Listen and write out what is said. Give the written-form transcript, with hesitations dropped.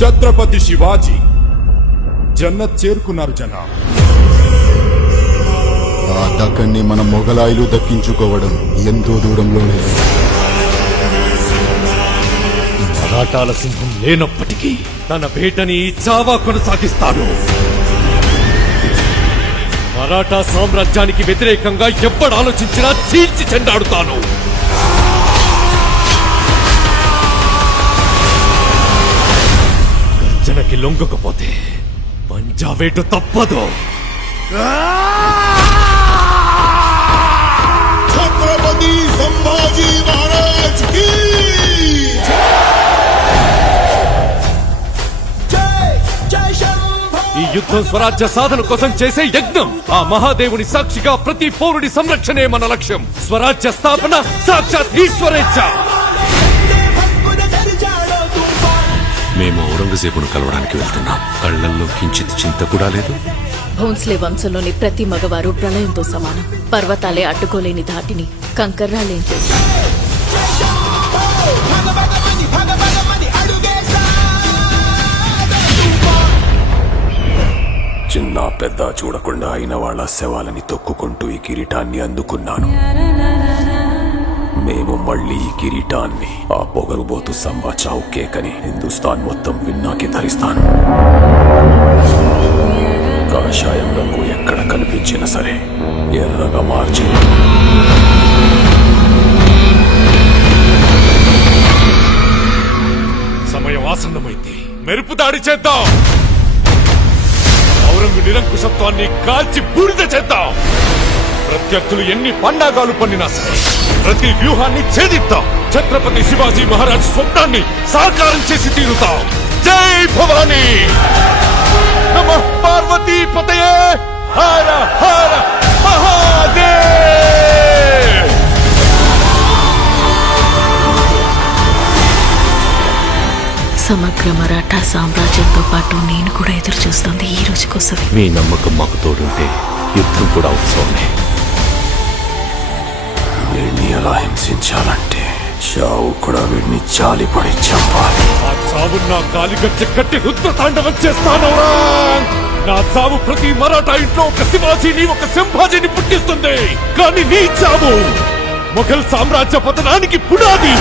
ఛత్రపతి శివాజీ జన్నత్ చేరుకున్నారు జనాబ్. ఆ దక్కన్ని మన మొఘలాయులు దక్కించుకోవడం ఎంతో దూరంలోనే. మరాఠాల సింహం లేనప్పటికీ తన వేటని చావా కొనసాగిస్తాడు. మరాఠా సామ్రాజ్యానికి వ్యతిరేకంగా ఎవ్వడు ఆలోచించినా చీల్చి చెండాడుతాను. గర్జనకి లొంగకపోతే పంజావేటు తప్పదు. ఛత్రపతి సంభాజీ మహారాజ్ కీ ఈ యుద్ధం స్వరాజ్య సాధన కోసం చేసే యజ్ఞం. ఆ మహాదేవుని సాక్షిగా ప్రతి పౌరుడి సంరక్షణే మన లక్ష్యం. స్వరాజ్య స్థాపన సాక్షాత్ ఈశ్వరేచ్ఛ. మేము ఔరంగజేబును కలవడానికి వెళ్తున్నాం. కళ్లల్లో కించిత్ చింత కూడా లేదు. భోన్స్లే వంశంలోని ప్రతి మగవారు ప్రళయంతో సమానం. పర్వతాలే అడ్డుకోలేని ధాటిని కంకర్రాలేం చేశారు. చిన్న పెద్ద చూడకుండా అయిన వాళ్ళ శవాలని తొక్కుకుంటూ ఈ కిరీటాన్ని అందుకున్నాను. మేము మళ్ళీ ఈ కిరీటాన్ని ఆ పొగరుబోతు సంబా చావు కేకని హిందుస్థాన్ మొత్తం విన్నాకి ధరిస్తాను. కాషాయం రంగు ఎక్కడ కనిపించినా సరే ఎర్రగా మార్చి సమయం ఆసన్నమైంది. మెరుపు దాడి చేద్దాం. ఔరంగు నిరంకుశత్వాన్ని కాల్చి బూడిద చేద్దాం. ప్రత్యర్థులు ఎన్ని పండాగాలు పన్నినా సరే ప్రతి వ్యూహాన్ని ఛేదిద్దాం. ఛత్రపతి శివాజీ మహారాజ్ స్వప్నాన్ని సాకారం చేసి తీరుతాం. జై భవానీ. నమః పార్వతీ పతయే. హర హర మహాదేవ్. సమగ్ర మరాఠా సామ్రాజ్యంతో పాటు నేను కూడా ఎదురు చూస్తుంది ఈ రోజు కోసమే. మీ నమ్మకం మాకు తోడుంటే యుద్ధం కూడా ఉత్సవమే. వీడిని ఎలా హింసించాలంటే చావు కూడా వీడిని జాలిపడి చంపాలి. ఆ చావు నా కాలిగచ్చ కట్టి రుద్రతాండవం చేస్తాను. నా చావు ప్రతి మరాఠా ఇంట్లో ఒక శివాజీని ఒక సంభాజీని పుట్టిస్తుంది. కానీ నీ చావు మొఘల్ సామ్రాజ్య పతనానికి పునాది.